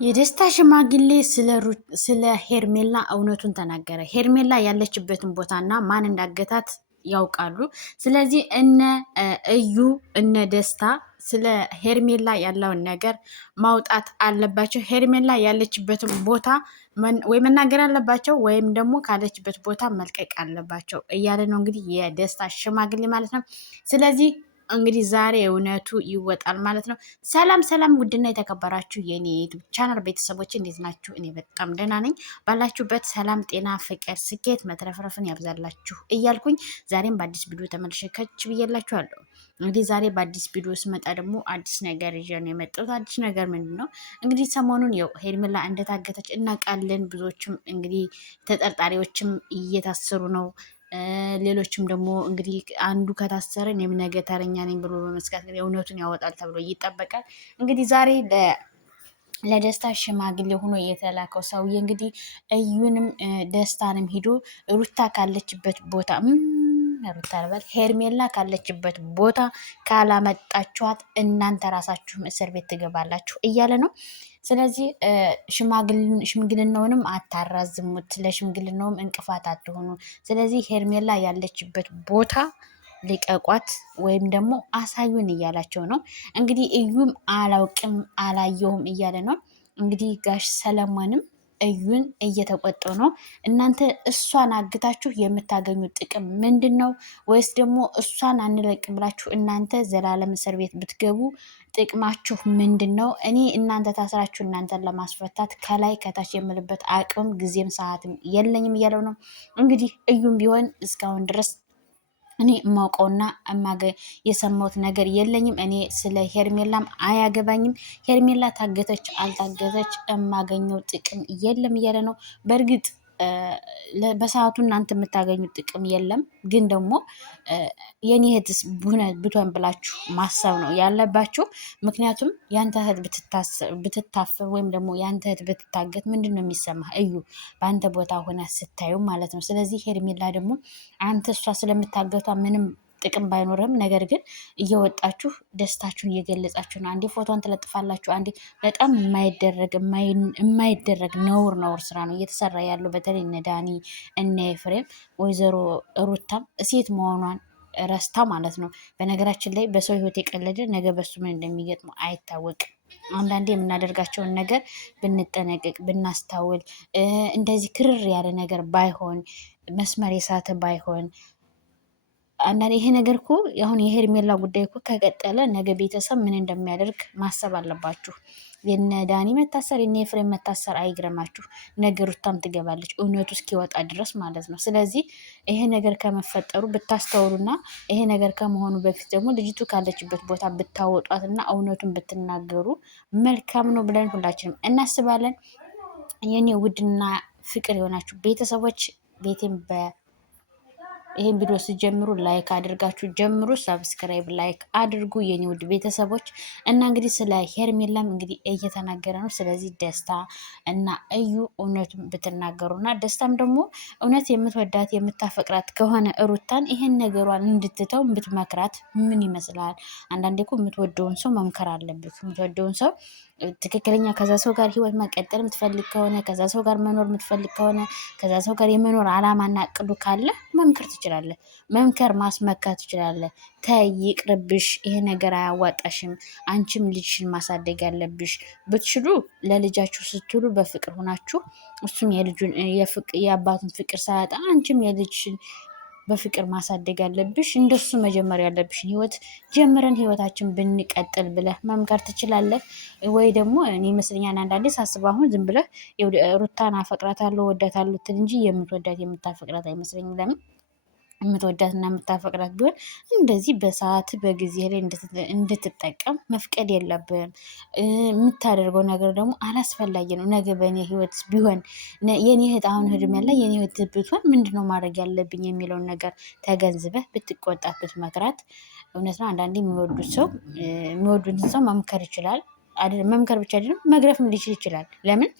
የደስታ ሽማግሌ ስለ ሄርሜላ እውነቱን ተናገረ። ሄርሜላ ያለችበትን ቦታና ማን እንዳገታት ያውቃሉ። ስለዚህ እዩ እነ ደስታ ስለ ሄርሜላ ያለውን ነገር ማውጣት አለባቸው። ሄርሜላ ያለችበትን ቦታ ወይ መናገር አለባቸው ወይም ደግሞ ካለችበት ቦታ መልቀቅ አለባቸው እያለ ነው እንግዲህ የደስታ ሽማግሌ ማለት ነው። ስለዚህ እንግዲህ ዛሬ እውነቱ ይወጣል ማለት ነው። ሰላም ሰላም፣ ውድና የተከበራችሁ የኔ ዩቲዩብ ቻናል ቤተሰቦች እንዴት ናችሁ? እኔ በጣም ደህና ነኝ። ባላችሁበት ሰላም፣ ጤና፣ ፍቅር፣ ስኬት መትረፍረፍን ያብዛላችሁ እያልኩኝ ዛሬም በአዲስ ቪዲዮ ተመልሼ ከች ብዬላችኋለሁ። እንግዲህ ዛሬ በአዲስ ቪዲዮ ስመጣ ደግሞ አዲስ ነገር ይዤ ነው የመጣሁት። አዲስ ነገር ምንድን ነው? እንግዲህ ሰሞኑን ያው ሄርሜላ እንደታገተች እናውቃለን። ብዙዎችም እንግዲህ ተጠርጣሪዎችም እየታሰሩ ነው። ሌሎችም ደግሞ እንግዲህ አንዱ ከታሰረ እኔም ነገ ተረኛ ነኝ ብሎ በመስጋት እውነቱን ያወጣል ተብሎ ይጠበቃል። እንግዲህ ዛሬ ለደስታ ሽማግሌ ሆኖ የተላከው ሰውዬ እንግዲህ እዩንም ደስታንም ሂዶ ሩታ ካለችበት ቦታ ሩታ ልበል ሄርሜላ ካለችበት ቦታ ካላመጣችኋት እናንተ ራሳችሁም እስር ቤት ትገባላችሁ እያለ ነው። ስለዚህ ሽምግልናውንም አታራዝሙት፣ ለሽምግልናውም እንቅፋት አትሆኑ። ስለዚህ ሄርሜላ ያለችበት ቦታ ልቀቋት ወይም ደግሞ አሳዩን እያላቸው ነው። እንግዲህ እዩም አላውቅም አላየሁም እያለ ነው። እንግዲህ ጋሽ ሰለሞንም እዩን እየተቆጠው ነው። እናንተ እሷን አግታችሁ የምታገኙት ጥቅም ምንድን ነው? ወይስ ደግሞ እሷን አንለቅም ብላችሁ እናንተ ዘላለም እስር ቤት ብትገቡ ጥቅማችሁ ምንድን ነው? እኔ እናንተ ታስራችሁ እናንተን ለማስፈታት ከላይ ከታች የምልበት አቅም ጊዜም ሰዓትም የለኝም እያለው ነው። እንግዲህ እዩም ቢሆን እስካሁን ድረስ እኔ የማውቀውና የሰማሁት ነገር የለኝም። እኔ ስለ ሄርሜላም አያገባኝም። ሄርሜላ ታገተች አልታገተች የማገኘው ጥቅም የለም እያለ ነው። በእርግጥ በሰዓቱ እናንተ የምታገኙት ጥቅም የለም፣ ግን ደግሞ የኔ እህትስ ብትሆን ብላችሁ ማሰብ ነው ያለባችሁ። ምክንያቱም ያንተ እህት ብትታፈር ወይም ደግሞ ያንተ እህት ብትታገት ምንድን ነው የሚሰማህ? እዩ በአንተ ቦታ ሆነ ስታዩ ማለት ነው። ስለዚህ ሄርሜላ ደግሞ አንተ እሷ ስለምታገቷ ምንም ጥቅም ባይኖርም ነገር ግን እየወጣችሁ ደስታችሁን እየገለጻችሁ ነው። አንዴ ፎቶን ትለጥፋላችሁ፣ አንዴ በጣም የማይደረግ ነውር ስራ ነው እየተሰራ ያለው። በተለይ እነ ዳኒ እነ ኤፍሬም ወይዘሮ ሩታም ሴት መሆኗን ረስታ ማለት ነው። በነገራችን ላይ በሰው ህይወት የቀለደ ነገ በሱ ምን እንደሚገጥመው አይታወቅም። አንዳንዴ የምናደርጋቸውን ነገር ብንጠነቅቅ ብናስታውል፣ እንደዚህ ክርር ያለ ነገር ባይሆን፣ መስመር የሳተ ባይሆን አንዳንዴ ይሄ ነገር እኮ አሁን የሄርሜላ ጉዳይ እኮ ከቀጠለ ነገ ቤተሰብ ምን እንደሚያደርግ ማሰብ አለባችሁ። የነ ዳኒ መታሰር የነ ኤፍሬም መታሰር አይግረማችሁ። ነገ ሩታም ትገባለች እውነቱ እስኪወጣ ድረስ ማለት ነው። ስለዚህ ይሄ ነገር ከመፈጠሩ ብታስተውሉና ይሄ ነገር ከመሆኑ በፊት ደግሞ ልጅቱ ካለችበት ቦታ ብታወጧትና እውነቱን ብትናገሩ መልካም ነው ብለን ሁላችንም እናስባለን። የኔ ውድና ፍቅር የሆናችሁ ቤተሰቦች ቤቴን ይሄን ቪዲዮ ስጀምሩ ላይክ አድርጋችሁ ጀምሩ። ሰብስክራይብ ላይክ አድርጉ የኔ ውድ ቤተሰቦች። እና እንግዲህ ስለ ሄርሜላም እንግዲህ እየተናገረ ነው። ስለዚህ ደስታ እና እዩ እውነቱን ብትናገሩና ደስታም ደግሞ እውነት የምትወዳት የምታፈቅራት ከሆነ ሩታን ይሄን ነገሯን እንድትተው ብትመክራት ምን ይመስላል? አንዳንዴ እኮ የምትወደውን ሰው መምከር አለብህ። የምትወደውን ሰው ትክክለኛ ከዛ ሰው ጋር ህይወት መቀጠል የምትፈልግ ከሆነ ከዛ ሰው ጋር መኖር የምትፈልግ ከሆነ ከዛ ሰው ጋር የመኖር አላማና እቅዱ ካለ መምከር ትችላለህ። መምከር ማስመከር ትችላለህ። ተይ ይቅርብሽ፣ ይሄ ነገር አያዋጣሽም፣ አንቺም ልጅሽን ማሳደግ ያለብሽ ብትችሉ ለልጃችሁ ስትሉ በፍቅር ሆናችሁ እሱም የአባቱን ፍቅር ሳያጣ አንቺም የልጅሽን በፍቅር ማሳደግ ያለብሽ እንደሱ መጀመር ያለብሽን ህይወት ጀምረን ህይወታችን ብንቀጥል ብለህ መምከር ትችላለህ። ወይ ደግሞ እኔ ይመስለኛል አንዳንዴ ሳስብ አሁን ዝም ብለህ ሩታን አፈቅራታለሁ ወዳታለሁ ትል እንጂ የምትወዳት የምታፈቅራት አይመስለኝም። ለምን የምትወዳትና የምታፈቅራት ቢሆን እንደዚህ በሰዓት በጊዜ ላይ እንድትጠቀም መፍቀድ የለብህም። የምታደርገው ነገር ደግሞ አላስፈላጊ ነው። ነገ በእኔ ህይወት ቢሆን የኔ እህት አሁን ህድም ያለ የኔ ህይወት ብትሆን ምንድነው ማድረግ ያለብኝ የሚለውን ነገር ተገንዝበህ ብትቆጣት ብትመክራት እውነት ነው። አንዳንዴ የሚወዱትን ሰው መምከር ይችላል። መምከር ብቻ አይደለም መግረፍም ሊችል ይችላል። ለምን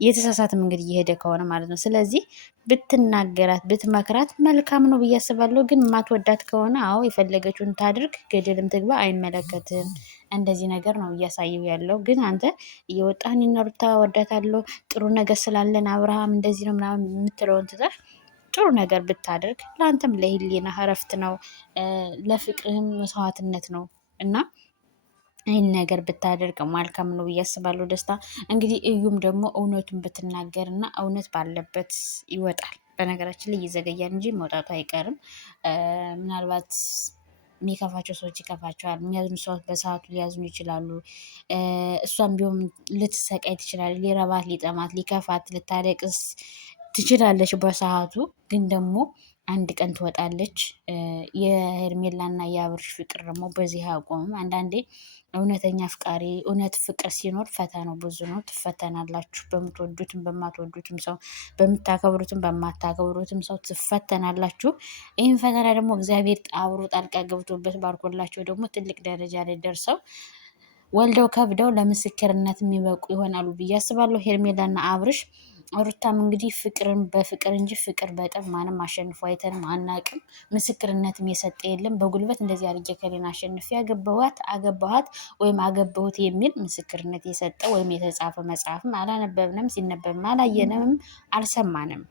የተሳሳተ መንገድ እየሄደ ከሆነ ማለት ነው። ስለዚህ ብትናገራት ብትመክራት መልካም ነው ብዬ አስባለሁ። ግን ማትወዳት ከሆነ አዎ የፈለገችውን ታድርግ፣ ገደልም ትግባ፣ አይመለከትም። እንደዚህ ነገር ነው እያሳየው ያለው። ግን አንተ እየወጣህን ሩታ ወዳታለሁ ጥሩ ነገር ስላለን አብርሃም እንደዚህ ነው ምናምን የምትለውን ትተህ ጥሩ ነገር ብታደርግ ለአንተም ለህሊና እረፍት ነው፣ ለፍቅርህም መስዋዕትነት ነው እና ይህን ነገር ብታደርግ መልካም ነው ብዬ አስባለሁ። ደስታ እንግዲህ እዩም ደግሞ እውነቱን ብትናገር እና እውነት ባለበት ይወጣል። በነገራችን ላይ እየዘገያል እንጂ መውጣቱ አይቀርም። ምናልባት የሚከፋቸው ሰዎች ይከፋቸዋል። የሚያዝኑ ሰዎች በሰዓቱ ሊያዝኑ ይችላሉ። እሷም ቢሆን ልትሰቃይ ትችላለች። ሊረባት፣ ሊጠማት፣ ሊከፋት፣ ልታለቅስ ትችላለች በሰዓቱ ግን ደግሞ አንድ ቀን ትወጣለች። የሄርሜላና የአብርሽ ፍቅር ደግሞ በዚህ አያቆምም። አንዳንዴ እውነተኛ አፍቃሪ እውነት ፍቅር ሲኖር ፈተናው ብዙ ነው። ትፈተናላችሁ። በምትወዱትም በማትወዱትም ሰው፣ በምታከብሩትም በማታከብሩትም ሰው ትፈተናላችሁ። ይህን ፈተና ደግሞ እግዚአብሔር አብሮ ጣልቃ ገብቶበት ባርኮላቸው ደግሞ ትልቅ ደረጃ ላይ ደርሰው ወልደው ከብደው ለምስክርነት የሚበቁ ይሆናሉ ብዬ አስባለሁ። ሄርሜላና አብርሽ ሩታም እንግዲህ ፍቅርን በፍቅር እንጂ ፍቅር በጠብ ማንም አሸንፎ አይተንም አናቅም። ምስክርነትም የሰጠ የለም። በጉልበት እንደዚህ አድርጌ ከሌን አሸንፌ አገባኋት ወይም አገባሁት የሚል ምስክርነት የሰጠ ወይም የተጻፈ መጽሐፍም አላነበብንም፣ ሲነበብም አላየንም፣ አልሰማንም።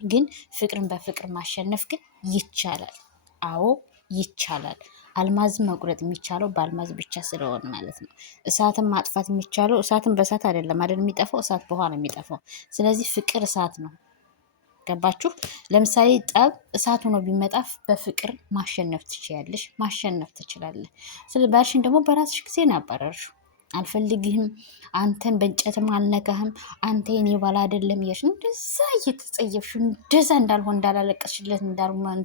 ግን ፍቅርን በፍቅር ማሸነፍ ግን ይቻላል። አዎ ይቻላል። አልማዝን መቁረጥ የሚቻለው በአልማዝ ብቻ ስለሆነ ማለት ነው። እሳትን ማጥፋት የሚቻለው እሳትን በእሳት አይደለም አይደል የሚጠፋው፣ እሳት በውሃ ነው የሚጠፋው። ስለዚህ ፍቅር እሳት ነው። ገባችሁ? ለምሳሌ ጠብ እሳት ሆኖ ቢመጣ በፍቅር ማሸነፍ ትችያለሽ፣ ማሸነፍ ትችላለህ። ስለ ባልሽን ደግሞ በራስሽ ጊዜ ነው ያባረርሽው። አልፈልግህም፣ አንተን በእንጨትም አልነካህም፣ አንተ የኔ ባል አይደለም እያልሽ እንደዛ እየተጸየፍሽ እንደዛ እንዳልሆን እንዳላለቀስሽለት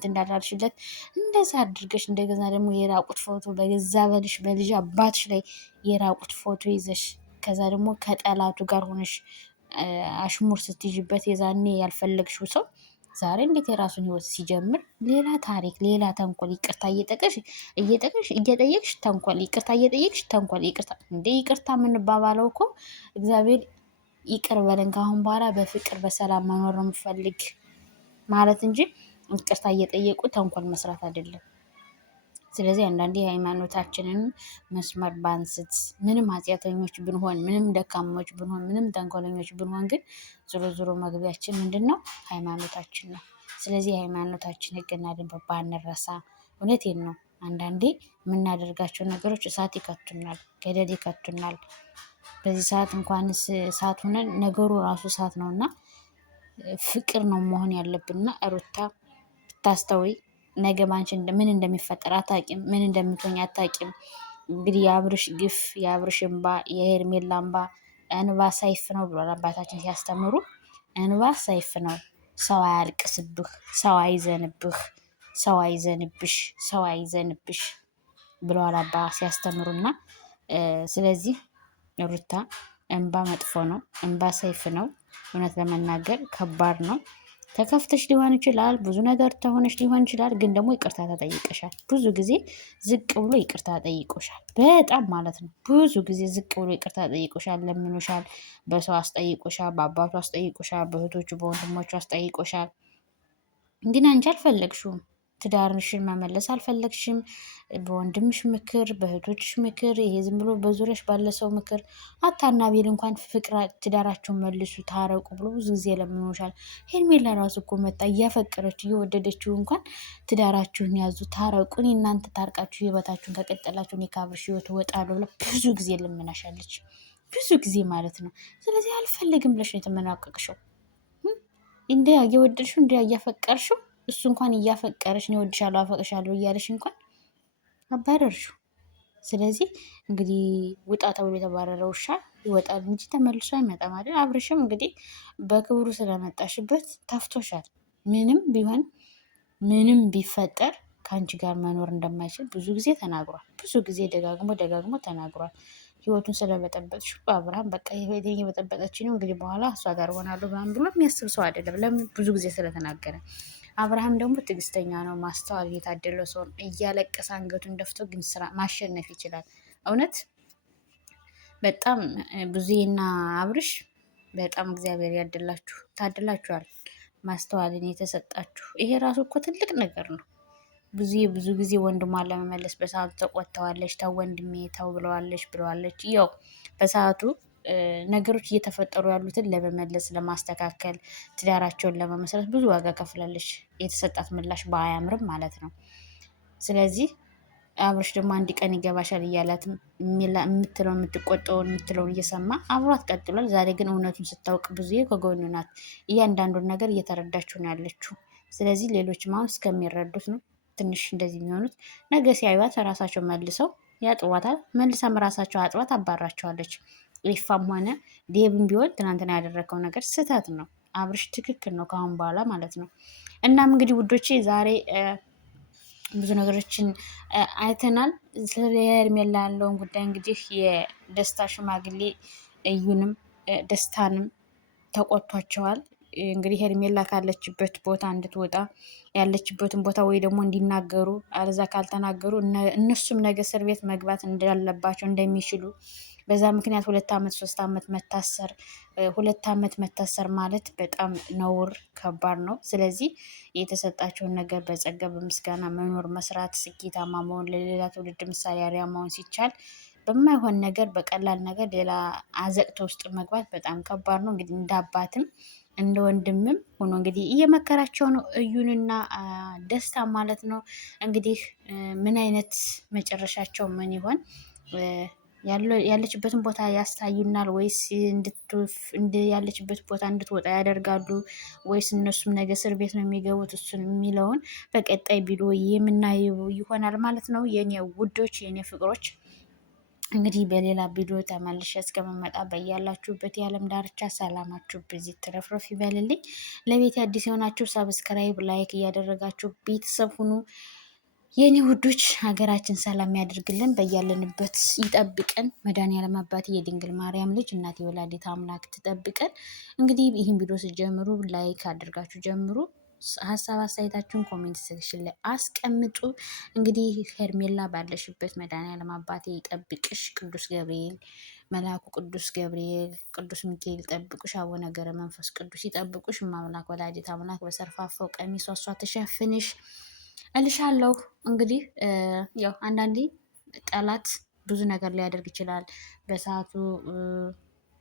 እንዳላልሽለት እንደዛ አድርገሽ እንደገዛ ደግሞ የራቁት ፎቶ በገዛ በልጅ አባትሽ ላይ የራቁት ፎቶ ይዘሽ ከዛ ደግሞ ከጠላቱ ጋር ሆነሽ አሽሙር ስትይዥበት የዛኔ ያልፈለግሽው ሰው ዛሬ እንዴት የራሱን ህይወት ሲጀምር ሌላ ታሪክ፣ ሌላ ተንኮል፣ ይቅርታ እየጠየቅሽ ተንኮል፣ ይቅርታ እየጠየቅሽ ተንኮል። ይቅርታ እንደ ይቅርታ የምንባባለው እኮ እግዚአብሔር ይቅር በለን ካሁን በኋላ በፍቅር በሰላም መኖር ነው የምፈልግ ማለት እንጂ ይቅርታ እየጠየቁ ተንኮል መስራት አይደለም። ስለዚህ አንዳንዴ የሃይማኖታችንን መስመር ባንስት፣ ምንም ኃጢአተኞች ብንሆን፣ ምንም ደካሞች ብንሆን፣ ምንም ተንኮለኞች ብንሆን ግን ዞሮ ዞሮ መግቢያችን ምንድን ነው? ሃይማኖታችን ነው። ስለዚህ የሃይማኖታችን ሕግና ደንብ ባንረሳ። እውነቴን ነው። አንዳንዴ የምናደርጋቸው ነገሮች እሳት ይከቱናል፣ ገደል ይከቱናል። በዚህ ሰዓት እንኳንስ እሳት ሆነን ነገሩ ራሱ እሳት ነው እና ፍቅር ነው መሆን ያለብንና ሩታ ብታስተውይ ነገ ባንቺ ምን እንደሚፈጠር አታቂም፣ ምን እንደምትሆኝ አታቂም። እንግዲህ የአብርሽ ግፍ፣ የአብርሽ እንባ፣ የሄርሜላ እንባ እንባ ሰይፍ ነው ብሏል አባታችን ሲያስተምሩ። እንባ ሰይፍ ነው። ሰው አያልቅስብህ፣ ሰው አይዘንብህ፣ ሰው አይዘንብሽ፣ ሰው አይዘንብሽ ብለዋል አባ ሲያስተምሩና ስለዚህ ሩታ እንባ መጥፎ ነው። እንባ ሰይፍ ነው። እውነት ለመናገር ከባድ ነው። ተከፍተሽ ሊሆን ይችላል፣ ብዙ ነገር ተሆነሽ ሊሆን ይችላል። ግን ደግሞ ይቅርታ ተጠይቀሻል። ብዙ ጊዜ ዝቅ ብሎ ይቅርታ ጠይቆሻል። በጣም ማለት ነው። ብዙ ጊዜ ዝቅ ብሎ ይቅርታ ጠይቆሻል፣ ለምኖሻል፣ በሰው አስጠይቆሻል፣ በአባቱ አስጠይቆሻል፣ በእህቶቹ በወንድሞቹ አስጠይቆሻል። ግን አንቺ አልፈለግሽውም። ትዳርሽን መመለስ አልፈለግሽም። በወንድምሽ ምክር፣ በእህቶችሽ ምክር፣ ይሄ ዝም ብሎ በዙሪያሽ ባለ ሰው ምክር አታናቤል እንኳን ፍቅር ትዳራቸውን መልሱ ታረቁ ብሎ ብዙ ጊዜ ለምኖሻል። ሄርሜላ ራሱ እኮ መጣ እያፈቀረች እየወደደችው እንኳን ትዳራችሁን ያዙ ታረቁ፣ እኔ እናንተ ታርቃችሁ ህይወታችሁን ከቀጠላችሁ እኔ ከአብርሽ ህይወት እወጣለሁ ብላ ብዙ ጊዜ ልምናሻለች። ብዙ ጊዜ ማለት ነው። ስለዚህ አልፈልግም ብለሽ ነው የተመናቀቅሽው። እንዲያ እየወደድሽው እንዲያ እያፈቀርሽው እሱ እንኳን እያፈቀረሽ ነው እወድሻለሁ አፈቅሻለሁ እያለሽ እንኳን አባረርሽው። ስለዚህ እንግዲህ ውጣ ተብሎ የተባረረ ውሻ ይወጣል እንጂ ተመልሶ አይመጣም አይደል? አብርሽም እንግዲህ በክብሩ ስለመጣሽበት ተፍቶሻል። ምንም ቢሆን ምንም ቢፈጠር ከአንቺ ጋር መኖር እንደማይችል ብዙ ጊዜ ተናግሯል። ብዙ ጊዜ ደጋግሞ ተናግሯል። ህይወቱን ስለበጠበጥሽ አብርሃም በቃ ህይወቴን የበጠበጠች ነው እንግዲህ በኋላ እሷ ጋር ሆናለሁ ምናምን ብሎ የሚያስብ ሰው አይደለም። ለምን? ብዙ ጊዜ ስለተናገረ። አብርሃም ደግሞ ትዕግስተኛ ነው፣ ማስተዋል የታደለው ሰው ነው። እያለቀሰ አንገቱን ደፍቶ ግን ስራ ማሸነፍ ይችላል። እውነት በጣም ብዙዬና አብርሽ በጣም እግዚአብሔር ያድላችሁ፣ ታድላችኋል። ማስተዋልን የተሰጣችሁ ይሄ ራሱ እኮ ትልቅ ነገር ነው። ብዙ ጊዜ ወንድሟን ለመመለስ በሰዓቱ ተቆጥተዋለች። ተው ወንድሜ ተው ብለዋለች። ያው በሰዓቱ ነገሮች እየተፈጠሩ ያሉትን ለመመለስ ለማስተካከል፣ ትዳራቸውን ለመመስረት ብዙ ዋጋ ከፍላለች። የተሰጣት ምላሽ ባያምርም ማለት ነው። ስለዚህ አብርሽ ደግሞ አንድ ቀን ይገባሻል እያላት የምትለውን የምትቆጠውን የምትለውን እየሰማ አብሯት ቀጥሏል። ዛሬ ግን እውነቱን ስታውቅ ብዙ ከጎኑ ናት። እያንዳንዱን ነገር እየተረዳችሁ ነው ያለችው። ስለዚህ ሌሎችም አሁን እስከሚረዱት ነው ትንሽ እንደዚህ የሚሆኑት። ነገ ሲያዩት ራሳቸው መልሰው ያጥዋታል። መልሳም ራሳቸው አጥዋት አባራቸዋለች። ይፋም ሆነ ዴብም ቢሆን ትናንትና ያደረገው ነገር ስህተት ነው። አብርሽ ትክክል ነው ከአሁን በኋላ ማለት ነው። እናም እንግዲህ ውዶቼ ዛሬ ብዙ ነገሮችን አይተናል። ስለ ሄርሜላ ያለውን ጉዳይ እንግዲህ የደስታ ሽማግሌ እዩንም ደስታንም ተቆጥቷቸዋል። እንግዲህ ሄርሜላ ካለችበት ቦታ እንድትወጣ ያለችበትን ቦታ ወይ ደግሞ እንዲናገሩ፣ አለዛ ካልተናገሩ እነሱም ነገ እስር ቤት መግባት እንዳለባቸው እንደሚችሉ በዛ ምክንያት 2 ዓመት 3 ዓመት መታሰር 2 ዓመት መታሰር ማለት በጣም ነውር ከባድ ነው። ስለዚህ የተሰጣቸውን ነገር በጸጋ በምስጋና መኖር፣ መስራት፣ ስኬታማ መሆን፣ ለሌላ ትውልድ ምሳሌ አርአያ መሆን ሲቻል በማይሆን ነገር በቀላል ነገር ሌላ አዘቅተ ውስጥ መግባት በጣም ከባድ ነው። እንግዲህ እንደ አባትም እንደ ወንድምም ሆኖ እንግዲህ እየመከራቸው ነው እዩንና ደስታ ማለት ነው። እንግዲህ ምን አይነት መጨረሻቸው ምን ይሆን? ያለችበትን ቦታ ያሳዩናል ወይስ ያለችበት ቦታ እንድትወጣ ያደርጋሉ ወይስ እነሱም ነገ እስር ቤት ነው የሚገቡት? እሱን የሚለውን በቀጣይ ቪዲዮ የምናየው ይሆናል ማለት ነው። የኔ ውዶች፣ የኔ ፍቅሮች እንግዲህ በሌላ ቪዲዮ ተመልሼ እስከመመጣ በያላችሁበት የዓለም ዳርቻ ሰላማችሁ በዚህ ትረፍረፍ ይበልልኝ። ለቤት አዲስ የሆናችሁ ሰብስክራይብ፣ ላይክ እያደረጋችሁ ቤተሰብ ሁኑ። የኔ ውዶች ሀገራችን ሰላም ያድርግልን፣ በያለንበት ይጠብቀን። መድኃኒዓለም አባቴ የድንግል ማርያም ልጅ እናቴ ወላዲተ አምላክ ትጠብቀን። እንግዲህ ይህን ቪዲዮ ስትጀምሩ ላይክ አድርጋችሁ ጀምሩ። ሀሳብ አስተያየታችሁን ኮሜንት ሴክሽን ላይ አስቀምጡ። እንግዲህ ሄርሜላ ባለሽበት መድኃኒዓለም አባቴ ይጠብቅሽ። ቅዱስ ገብርኤል መልአኩ ቅዱስ ገብርኤል ቅዱስ ሚካኤል ይጠብቁሽ። አቡነ ገብረ መንፈስ ቅዱስ ይጠብቁሽ። እማምላክ ወላዲተ አምላክ በሰርፋፋው ቀሚሷ እሷ ትሸፍንሽ እልሻለሁ። እንግዲህ ያው አንዳንዴ ጠላት ብዙ ነገር ሊያደርግ ይችላል። በሰዓቱ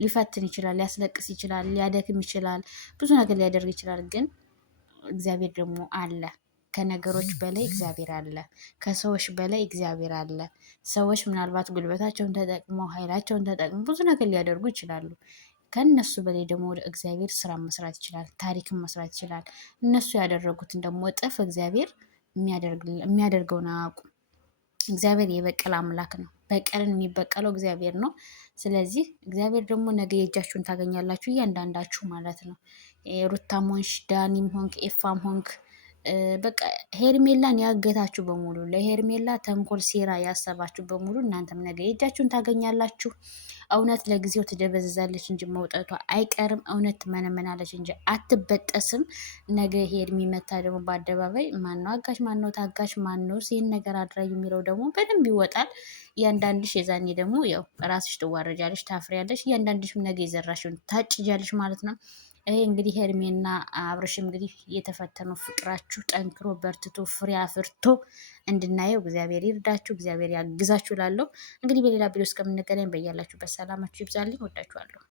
ሊፈትን ይችላል፣ ሊያስለቅስ ይችላል፣ ሊያደክም ይችላል፣ ብዙ ነገር ሊያደርግ ይችላል። ግን እግዚአብሔር ደግሞ አለ። ከነገሮች በላይ እግዚአብሔር አለ። ከሰዎች በላይ እግዚአብሔር አለ። ሰዎች ምናልባት ጉልበታቸውን ተጠቅመው ኃይላቸውን ተጠቅመው ብዙ ነገር ሊያደርጉ ይችላሉ። ከእነሱ በላይ ደግሞ ወደ እግዚአብሔር ስራ መስራት ይችላል፣ ታሪክን መስራት ይችላል። እነሱ ያደረጉትን ደግሞ እጥፍ እግዚአብሔር የሚያደርገውን አያውቁም። እግዚአብሔር የበቀል አምላክ ነው። በቀልን የሚበቀለው እግዚአብሔር ነው። ስለዚህ እግዚአብሔር ደግሞ ነገ የእጃችሁን ታገኛላችሁ፣ እያንዳንዳችሁ ማለት ነው። ሩታም ሆንሽ ዳኒም ሆንክ ኤፋም ሆንክ በቃ ሄርሜላን ያገታችሁ በሙሉ ለሄርሜላ ተንኮል ሴራ ያሰባችሁ በሙሉ እናንተም ነገ የእጃችሁን ታገኛላችሁ። እውነት ለጊዜው ትደበዝዛለች እንጂ መውጠቷ አይቀርም። እውነት ትመነመናለች እንጂ አትበጠስም። ነገ ሄርሚ መታ ደግሞ በአደባባይ ማነው አጋሽ፣ ማነው ታጋሽ፣ ማነው ይህን ነገር አድራጊ የሚለው ደግሞ በደንብ ይወጣል። እያንዳንድሽ የዛኔ ደግሞ ያው ራስሽ ትዋረጃለሽ፣ ታፍሪያለሽ። እያንዳንድሽም ነገ የዘራሽውን ታጭጃለሽ ማለት ነው። ይሄ እንግዲህ ሄርሜና አብርሽ እንግዲህ የተፈተነው ፍቅራችሁ ጠንክሮ በርትቶ ፍሬ አፍርቶ እንድናየው እግዚአብሔር ይርዳችሁ፣ እግዚአብሔር ያግዛችሁ። ላለሁ እንግዲህ በሌላ ቪዲዮ እስከምንገናኝ በያላችሁበት ሰላማችሁ ይብዛልኝ። ወዳችኋለሁ።